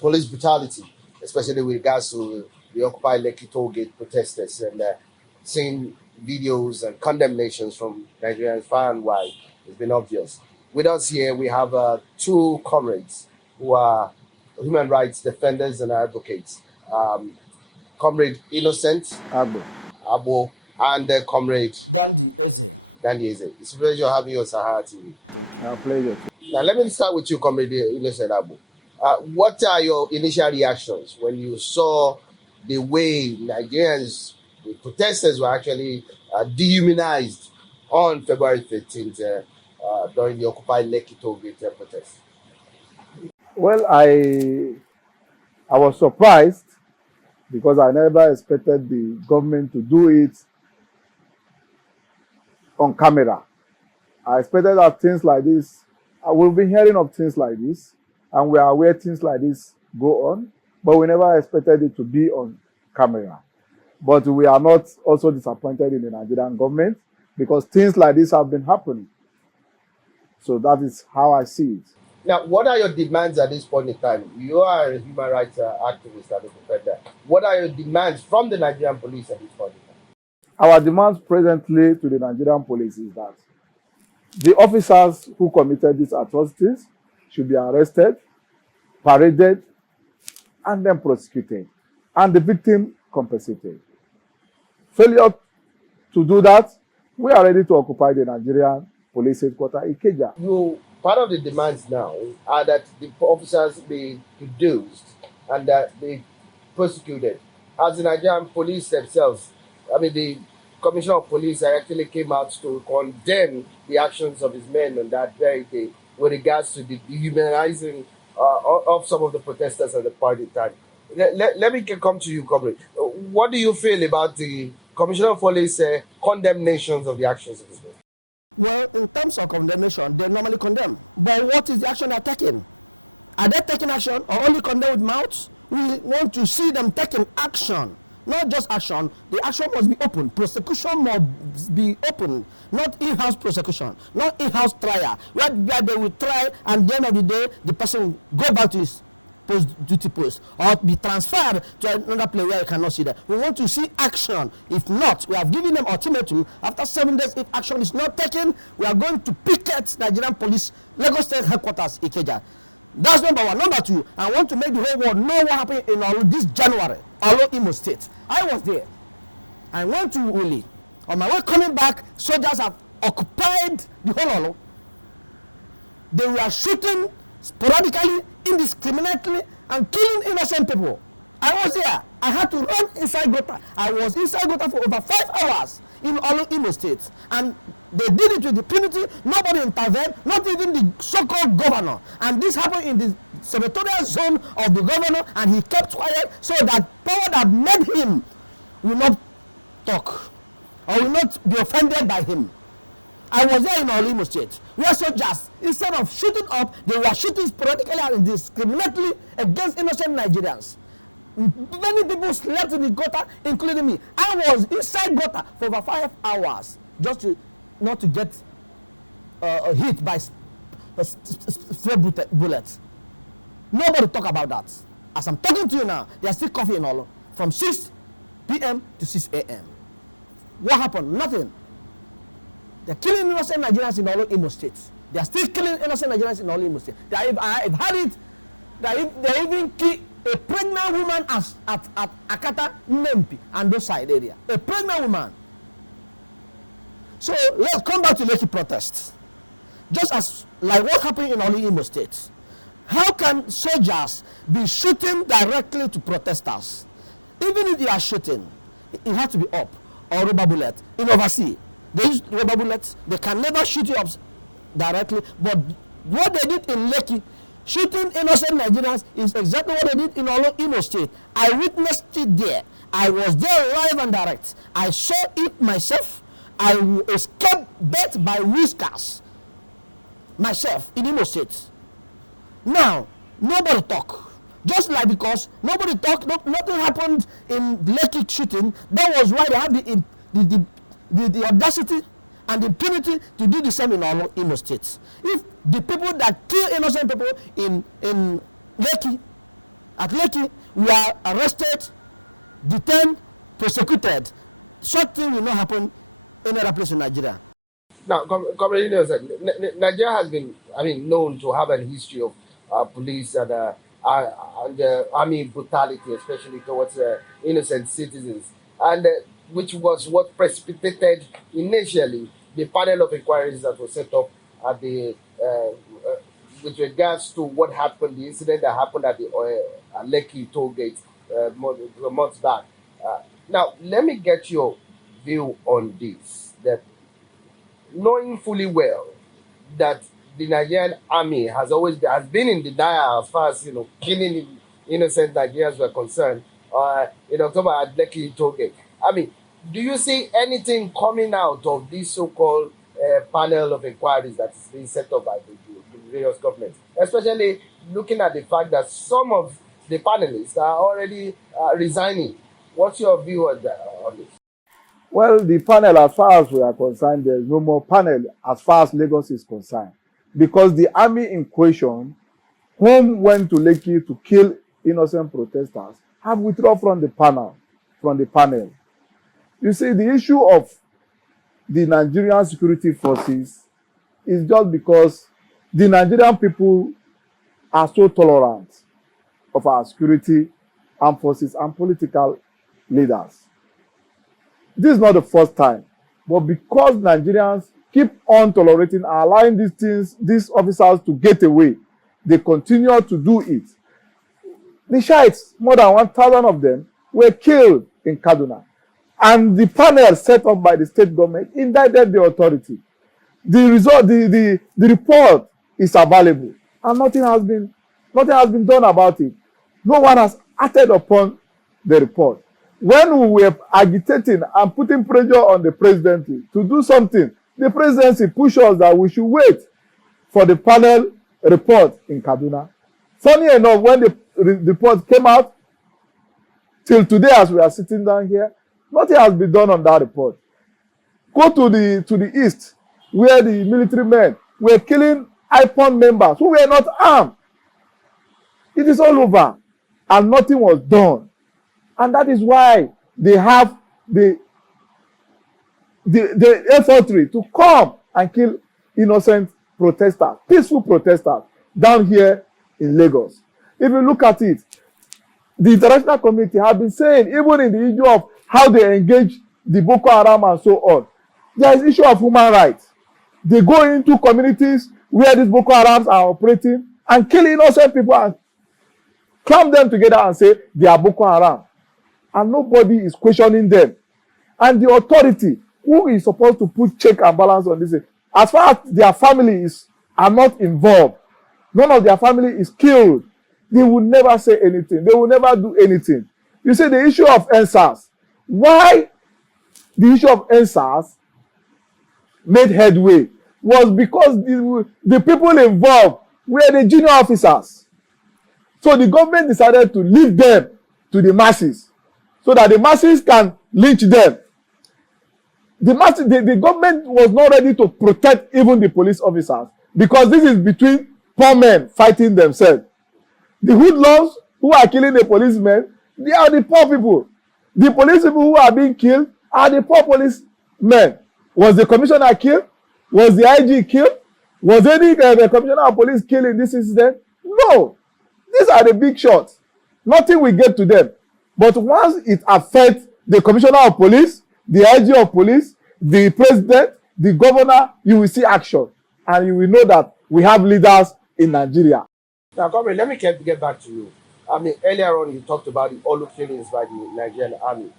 police brutality, especially with regards to the Occupy Lekki toll gate protesters, and seeing videos and condemnations from Nigerians far and wide has been obvious. With us here, we have two comrades who are human rights defenders and advocates. Comrade Innocent Agbo. Abo and Comrade Dandy Eze. Dandy Eze. It's a pleasure having you on Sahara TV. Thank you. Our pleasure. Now, let me start with you, Comrade Innocent Abo. What are your initial reactions when you saw the way Nigerians, the protesters, were actually dehumanized on February 13th during the Occupy Lekki toll gate protest? Well, I was surprised because I never expected the government to do it on camera. I expected that things like this, I will be hearing of things like this, and we are aware things like this go on, but we never expected it to be on camera. But we are not also disappointed in the Nigerian government because things like this have been happening. So that is how I see it. Now, what are your demands at this point in time? You are a human rights activist and a defender. What are your demands from the Nigerian police at this point in time? Our demands presently to the Nigerian police is that the officers who committed these atrocities should be arrested, paraded, and then prosecuted, and the victim compensated. Failure to do that, we are ready to occupy the Nigerian police headquarters in Ikeja. Part of the demands now are that the officers be reduced and that they prosecuted. As the Nigerian police themselves, the Commissioner of Police actually came out to condemn the actions of his men on that very day with regards to the dehumanizing of some of the protesters at the party time. Let me come to you, Comrade. What do you feel about the Commissioner of Police condemnations of the actions of his men? Well, in terms of condemnation, they normally condemn. But what is the action they're taking? Are they taking action or only condemn with mouths? We want to see them taking action. Not just action, the action must be open. Prosecution must be open. Not in-house prosecution, not in-house trial. Where they will try and at the end of the day, the person will go back to his duty post or be transferred to another place where you cannot see them. We want to see action. If not, we have given them ultimatum. After 7 days, if action is not taken, we are going to picket Nigerian Police Lagos State Headquarters, Ikeja. That's number one. Number two, I want to make the whole world know what happened in all this January, all Imo State. I was there. I went to Uli. On my way coming back, soldiers have occupied the whole Olo. They were shooting sporadically, indiscriminately, and killing innocent people. I was there. I had to run inside Gota. I was inside Gota for over 5 hours in all Imo State. And they did it with impunity. Nobody intervened, not even the so-called governor. And this happened in the senatorial zone of the governor, and he kept quiet so that power that made him will not talk or will not be offended by him. I was there in Imo State, where soldiers, instead of shooting up, they were shooting sporadically and indiscriminately against innocent Nigerians. Many people slept in the gutter, including me. I was inside gutter for over 5 hours just not to get hit by stray bullets. Nobody talk about that. As I'm talking to you now, they are still coughing all from 6 p.m. to 6 a.m. What happened? Nothing. They're killing innocent Nigerians in all Imo State. They are still killing innocent Nigerians in all Imo State. I've had it. They even kill a pregnant woman at Akata, Nempi, and those side area. A pregnant woman. So let's come back to Lekki protests. Just as like what happened in all Imo State. How can soldiers be shooting directly to protesters? Even if they are shooting, it has to be up or rubber bullet. In overseas, they use rubber bullets. They can never shoot you up directly. But what they did in Lekki, shooting innocent Nigerians, is exactly what they did in all Imo State. I witnessed it there. I was there live and direct. I saw it myself. I escaped death by whiskers myself in Imo State. Now, nobody talk. Just like because nobody talk, nothing happened in Lekki shooting. That was why they have the audacity and the impunity to do the same in all Imo States. If the people that kill innocent people in Lekki At Lekki, we are arrested, detained, prosecuted. Such thing will not happen any other place in Nigeria. Now, Comrade Innocent, Nigeria has been, known to have an history of police and army brutality, especially towards innocent citizens, and which was what precipitated initially the panel of inquiries that was set up at the with regards to what happened, the incident that happened at the Lekki toll gate months back. Now, let me get your view on this. That knowing fully well that the Nigerian army has been in denial as far as killing innocent Nigerians were concerned. In October at Lekki Toge. Do you see anything coming out of this so-called panel of inquiries that is being set up by the various governments, especially looking at the fact that some of the panelists are already resigning? What's your view on this? Well, the panel, as far as we are concerned, there's no more panel as far as Lagos is concerned. Because the army in question, whom went to Lekki to kill innocent protesters, have withdrawn from the panel. You see, the issue of the Nigerian security forces is just because the Nigerian people are so tolerant of our security, armed forces, and political leaders. This is not the first time, but because Nigerians keep on tolerating and allowing these officers to get away, they continue to do it. The Shiites, more than 1,000 of them, were killed in Kaduna. And the panel set up by the state government indicted the authority. The report is available, and nothing has been done about it. No one has acted upon the report. When we were agitating and putting pressure on the presidency to do something, the presidency pushed us that we should wait for the panel report in Kaduna. Funny enough, when the report came out, till today as we are sitting down here, nothing has been done on that report. Go to the east, where the military men were killing IPON members who were not armed. It is all over, and nothing was done. And that is why they have the infantry to come and kill innocent protesters, peaceful protesters, down here in Lagos. If you look at it, the international community have been saying, even in the issue of how they engage the Boko Haram and so on, there is issue of human rights. They go into communities where these Boko Harams are operating and kill innocent people and clump them together and say they are Boko Haram. And nobody is questioning them. And the authority, who is supposed to put check and balance on this, as far as their families are not involved, none of their family is killed, they will never say anything. They will never do anything. You see, the issue of NSAS. Why the issue of NSAS made headway was because the people involved were the junior officers. So the government decided to leave them to the masses, so that the masses can lynch them. The government was not ready to protect even the police officers, because this is between poor men fighting themselves. The hoodlums who are killing the policemen, they are the poor people. The police people who are being killed are the poor policemen. Was the commissioner killed? Was the IG killed? Was any the commissioner of police killed in this incident? No. These are the big shots. Nothing will get to them. But once it affects the commissioner of police, the IG of police, the president, the governor, you will see action. And you will know that we have leaders in Nigeria. Now, Comrade, let me get back to you. Earlier on, you talked about the Olu killings by the Nigerian army.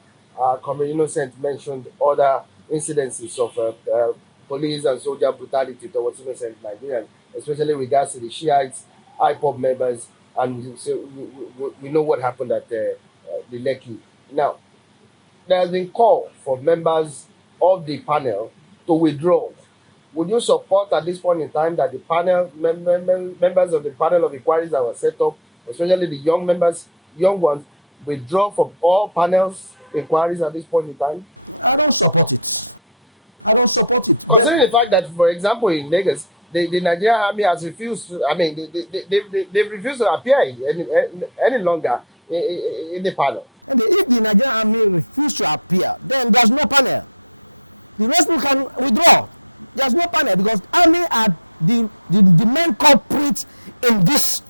Comrade Innocent mentioned other incidences of police and soldier brutality towards innocent Nigerians, especially with regards to the Shiites, IPOB members, and we know what happened at the Lekki. Now, there has been call for members of the panel to withdraw. Would you support at this point in time that the panel members of the panel of inquiries that were set up, especially the young ones, withdraw from all panels inquiries at this point in time? I don't support it. Considering the fact that, for example, in Lagos, the Nigerian army has refused to, I mean, they refused to appear any longer in the panel. And if the Nigerian army refuse to appear, then there's no panel. The rest people can withdraw. There's no panel because army are the main culprits in this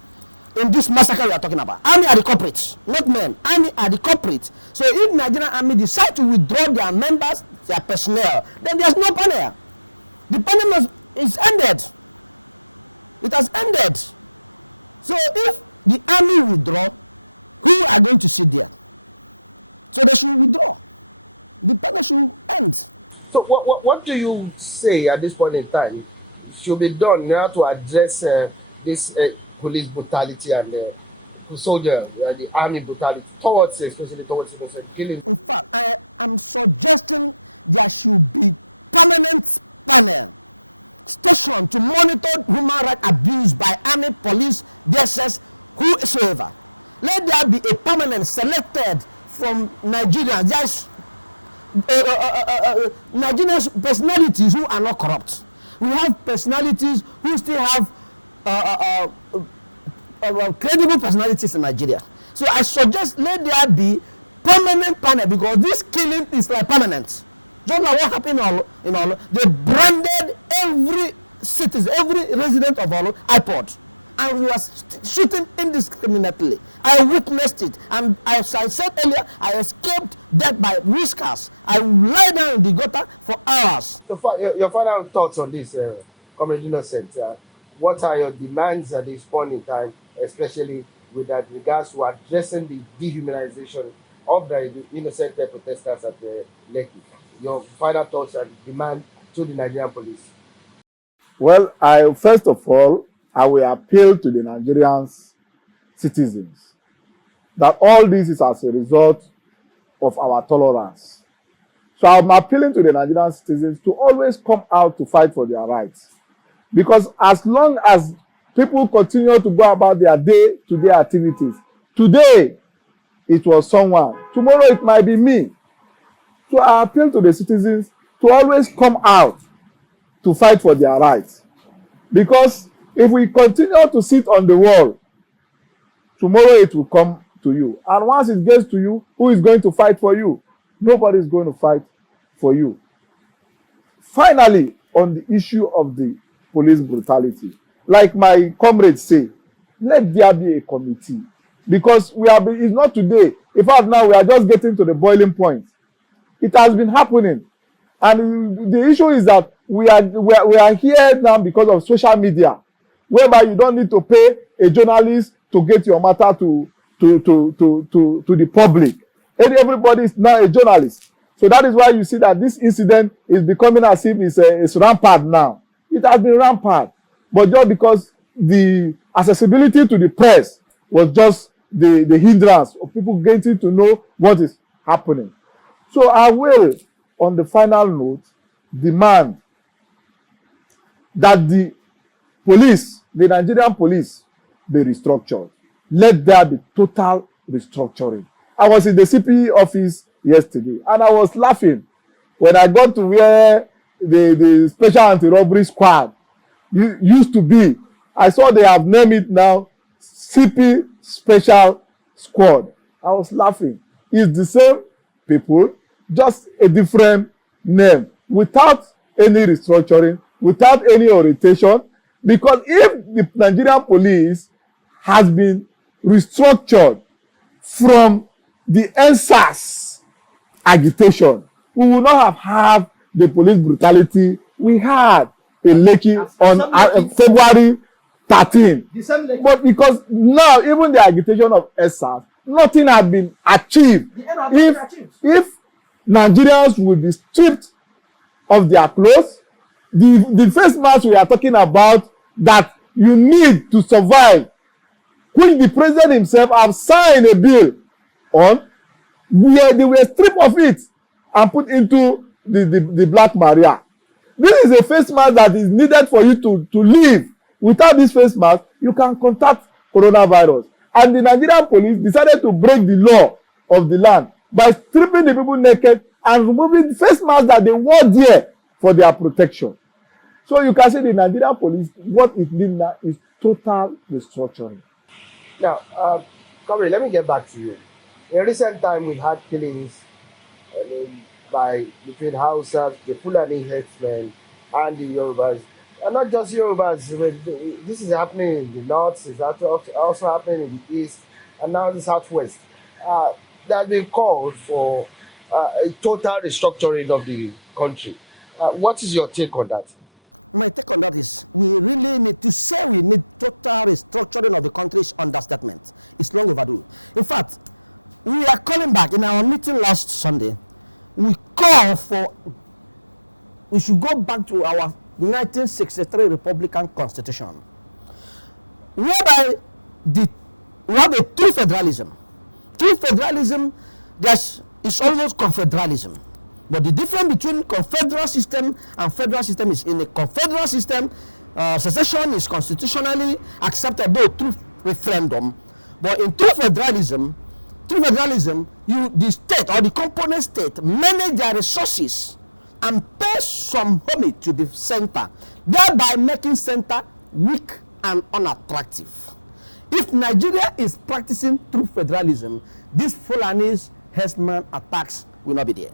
massacre we are talking about. Army are the culprits, not men. Army are the culprits. So if Nigerian army decide to withdraw their members, their personnel, then there's no panel. The panel is ended. It has ended. So if the army withdraw, who are going to sit there? So they should withdraw. The panel should end. So what do you say at this point in time should be done now to address this police brutality and the army brutality towards, especially towards innocent killings? In fact, I am suggesting there should be permanent panel station to monitor human rights abuse by army, police, DSS, whosoever. Let there be a permanent selected from Nigerians. There's Nigerian personalities who are not corrupt. We have personalities who still have credible personalities in Nigeria. So I suggest let there be permanent panel because this killing is like permanent. Just like what happened in Olo, they branded every citizen, every resident of Olo iPod, and we were shooting indiscriminately. I witnessed it, and as I said earlier, I escaped death by whiskers. I lie down in the gutter for hours. So your final thoughts on this, Comrade Innocent. What are your demands at this point in time, especially with that regards to addressing the dehumanization of the innocent protesters at the Lekki? Your final thoughts and demand to the Nigerian police. Well, first of all, I will appeal to the Nigerian citizens that all this is as a result of our tolerance. So I'm appealing to the Nigerian citizens to always come out to fight for their rights. Because as long as people continue to go about their day-to-day activities, today it was someone, tomorrow it might be me. So I appeal to the citizens to always come out to fight for their rights. Because if we continue to sit on the wall, tomorrow it will come to you. And once it gets to you, who is going to fight for you? Nobody is going to fight for you. Finally, on the issue of the police brutality, like my comrades say, let there be a committee. Because it's not today. In fact, now we are just getting to the boiling point. It has been happening. And the issue is that we are here now because of social media, whereby you don't need to pay a journalist to get your matter to the public. Everybody is now a journalist. So that is why you see that this incident is becoming as if it's rampant now. It has been rampant. But just because the accessibility to the press was just the hindrance of people getting to know what is happening. So I will, on the final note, demand that the police, the Nigerian police, be restructured. Let there be total restructuring. I was in the CPE office yesterday and I was laughing when I got to where the Special Anti-Robbery Squad used to be. I saw they have named it now CP Special Squad. I was laughing. It's the same people, just a different name, without any restructuring, without any orientation. Because if the Nigerian police has been restructured from the NSAS agitation, we will not have the police brutality we had in Lekki on February 13. But because now even the agitation of NSAS, nothing has been achieved. If Nigerians will be stripped of their clothes, the face mask we are talking about that you need to survive, which the president himself has signed a bill on, where they were stripped of it and put into the Black Maria. This is a face mask that is needed for you to live. Without this face mask, you can contact coronavirus. And the Nigerian police decided to break the law of the land by stripping the people naked and removing the face masks that they wore there for their protection. So you can see the Nigerian police, what it did now is total restructuring. Now, Comrade, let me get back to you. In recent time, we've had killings, I mean, by between Hausas, the Fulani headsmen, and the Yorubas. And not just Yorubas, but this is happening in the north, it's also happening in the east, and now the southwest. Uh, there has been called for a total restructuring of the country. What is your take on that? My take on that is we really need to say we need total restructuring of the country's understatement. It's long overdue. In fact, we are calling back in our meeting last Sunday. We call for we should go back to our 1963 Republican Constitution, whereby we have a true federalism. True federalism, is almost confederalism. But the difference between confederal system and federal system is in a confederal system, secession is constitutionally acceptable through referendum. But in true federalism, the state or the component state manage their resources and pay some homage to the center, thereby making center weak and unattractive. If Nigeria is practicing true federalism, these Fulanese herdsmen attacks will not be there.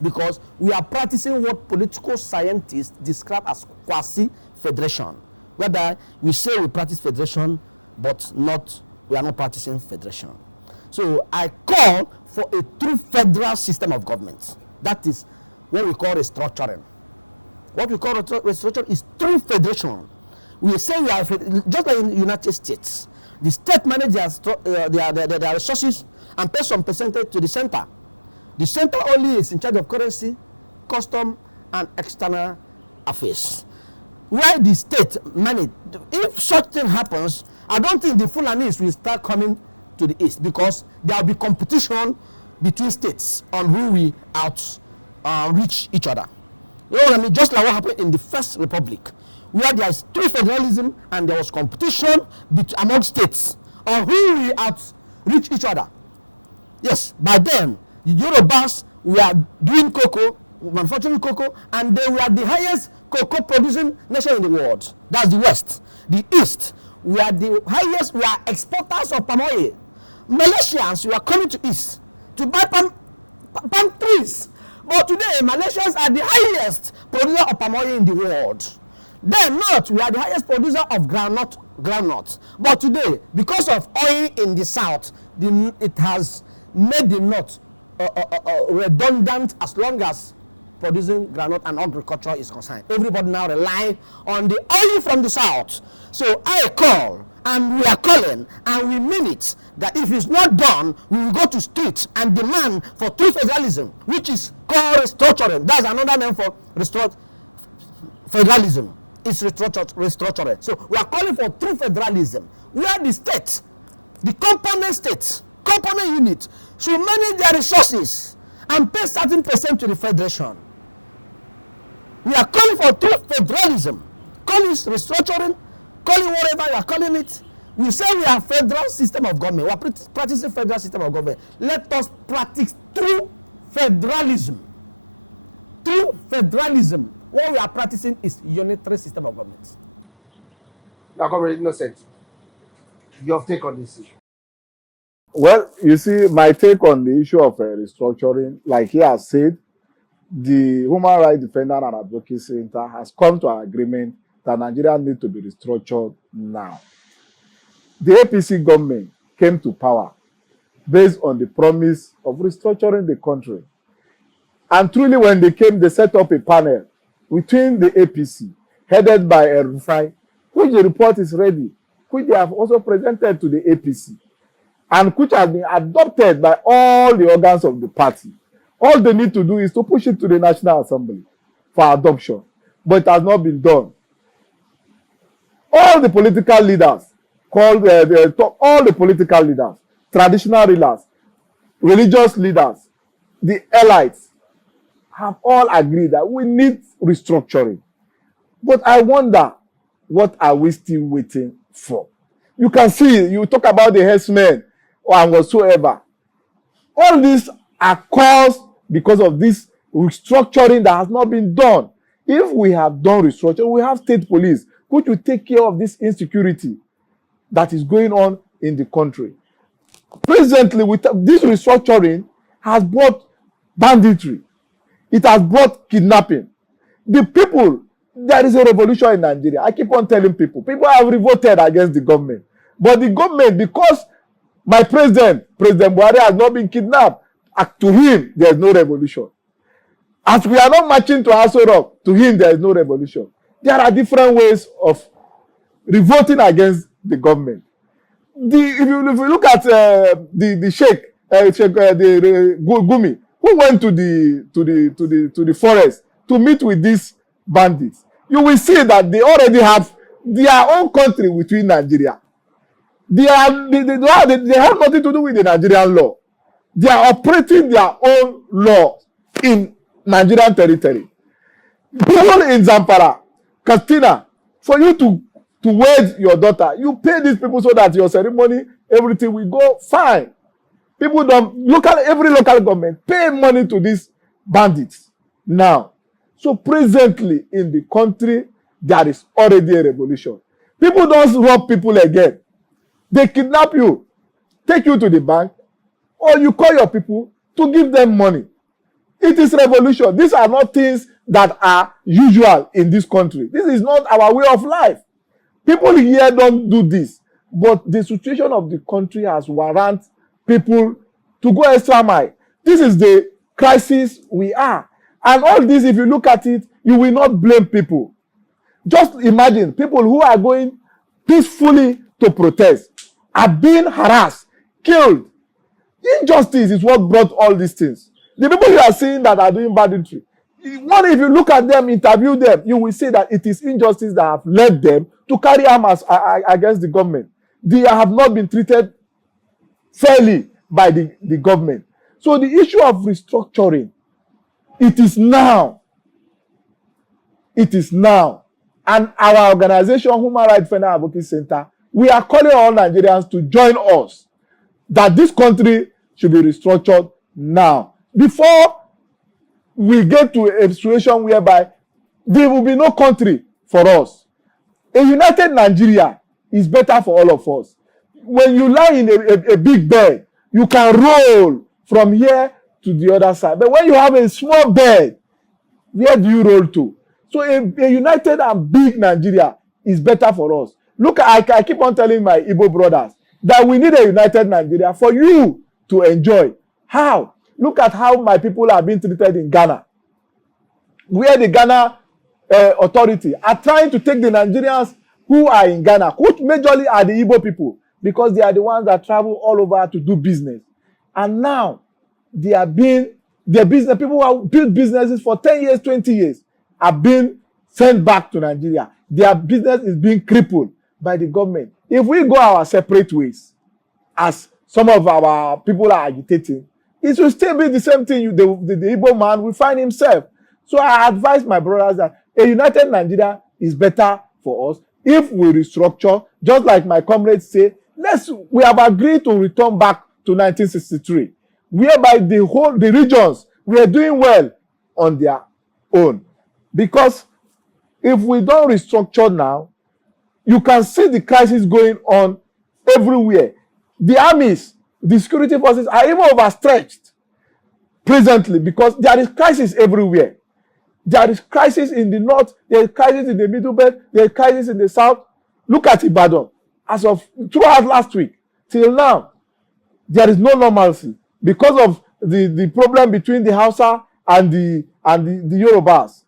Because we are practicing what political scientists describe as quasi-federation, whereby we say we practice federation, but we are not practicing federation. So I call for a true federal system of government. That is what we call restructuring. What we call restructuring is true federation. We say we are just like in the United States. The state manages their resources and pay some percentage to the center. The center only is in charge of currency, custom, and external affairs. While the state manage, if such thing happens, I don't think the Fulanis will start coming to the east, because there will be competition between states on who we outreach each other. You know what I mean? Just like what happened in the First Republic, where there is true federalism and there was competition among states on who we outreach each other. Yes, by then, the Yorubas were doing cocoa, manufacturing cocoa, and they were the highest cocoa producing nation in the world. That's the West. The East were the highest, were exporters of palm oil. Malaysians were coming to East to buy palm trees. But today, Malaysians are the highest producer of palm oil in the world. Then North, we are the highest producer of groundnut. But today, because of oil in the South, it has made the North redundant as long as producing groundnut and agriculture is concerned. Everybody now rely on the oil from the South. So I call, and we are calling, and we mean it, that if it's not done, we will go to streets and demand for true federalism, which is called restructuring. That's another name for federalism. It's restructuring. So we are calling for true federalism, where the state, the component unit, should manage their resources and pay certain percent to the federation. We are calling for true federalism. Call it restructuring, call it whatever you are calling it. We say we are federal system of government. We are practicing federal system of government. Let us practice true federalism. True federalism. What we are practicing is unitary system of government. Now, Comrade Innocent, your take on this issue. Well, you see, my take on the issue of restructuring, like he has said, the Human Rights Defender and Advocacy Center has come to an agreement that Nigeria needs to be restructured now. The APC government came to power based on the promise of restructuring the country. And truly, when they came, they set up a panel between the APC, headed by Rufai, which the report is ready, which they have also presented to the APC, and which has been adopted by all the organs of the party. All they need to do is to push it to the National Assembly for adoption. But it has not been done. All the political leaders, all the political leaders, traditional leaders, religious leaders, the elites, have all agreed that we need restructuring. But I wonder, what are we still waiting for? You can see, you talk about the herdsmen and whatsoever. All these are caused because of this restructuring that has not been done. If we have done restructuring, we have state police which will take care of this insecurity that is going on in the country. Presently, with this restructuring has brought banditry. It has brought kidnapping. The people, there is a revolution in Nigeria. I keep on telling people have revolted against the government. But the government, because my President Buhari has not been kidnapped, to him, there is no revolution. As we are not marching to Aso Rock, to him, there is no revolution. There are different ways of revolting against the government. If you look at the Sheikh, the Gumi, who went to the forest to meet with these bandits, you will see that they already have their own country within Nigeria. They have nothing to do with the Nigerian law. They are operating their own law in Nigerian territory. People in Zamfara, Katsina, for you to wed your daughter, you pay these people so that your ceremony, everything will go fine. People don't, every local government pay money to these bandits now. So presently in the country, there is already a revolution. People don't rob people again. They kidnap you, take you to the bank, or you call your people to give them money. It is revolution. These are not things that are usual in this country. This is not our way of life. People here don't do this. But the situation of the country has warranted people to go extra mile. This is the crisis we are. And all this, if you look at it, you will not blame people. Just imagine people who are going peacefully to protest are being harassed, killed. Injustice is what brought all these things. The people you are seeing that are doing banditry, if you look at them, interview them, you will see that it is injustice that have led them to carry arms against the government. They have not been treated fairly by the government. So the issue of restructuring, it is now. It is now. And our organization, Human Rights Defender Advocacy Center, we are calling all Nigerians to join us that this country should be restructured now. Before we get to a situation whereby there will be no country for us. A united Nigeria is better for all of us. When you lie in a big bed, you can roll from here to the other side. But when you have a small bed, where do you roll to? So a united and big Nigeria is better for us. Look, I keep on telling my Igbo brothers that we need a united Nigeria for you to enjoy. How? Look at how my people are being treated in Ghana, where the Ghana authority are trying to take the Nigerians who are in Ghana, which majorly are the Igbo people, because they are the ones that travel all over to do business. And now they are being, their business, people who have built businesses for 10 years, 20 years, are being sent back to Nigeria. Their business is being crippled by the government. If we go our separate ways, as some of our people are agitating, it will still be the same thing. The Igbo man will find himself. So I advise my brothers that a united Nigeria is better for us if we restructure, just like my comrades say. We have agreed to return back to 1963, whereby the regions were doing well on their own. Because if we don't restructure now, you can see the crisis going on everywhere. The armies, the security forces are even overstretched presently because there is crisis everywhere. There is crisis in the north, there is crisis in the middle belt, there is crisis in the south. Look at Ibadan. As of throughout last week till now, there is no normalcy because of the problem between the Hausa and the Yorubas.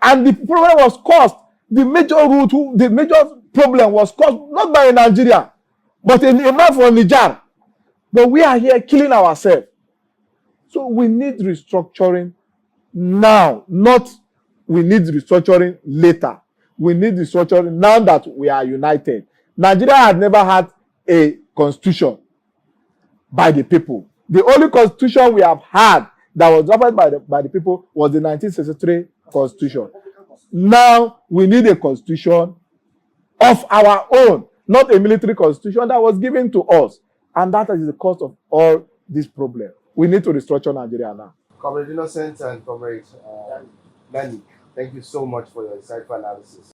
And the problem was caused, the major problem was caused not by Nigeria, but a man from Niger. But we are here killing ourselves. So we need restructuring now, not we need restructuring later. We need restructuring now that we are united. Nigeria had never had a constitution by the people. The only constitution we have had that was adopted by the people was the 1963 constitution. Now we need a constitution of our own, not a military constitution that was given to us. And that is the cause of all this problem. We need to restructure Nigeria now. Comrade Innocent and Comrade Nani, Thank you so much for your insightful analysis.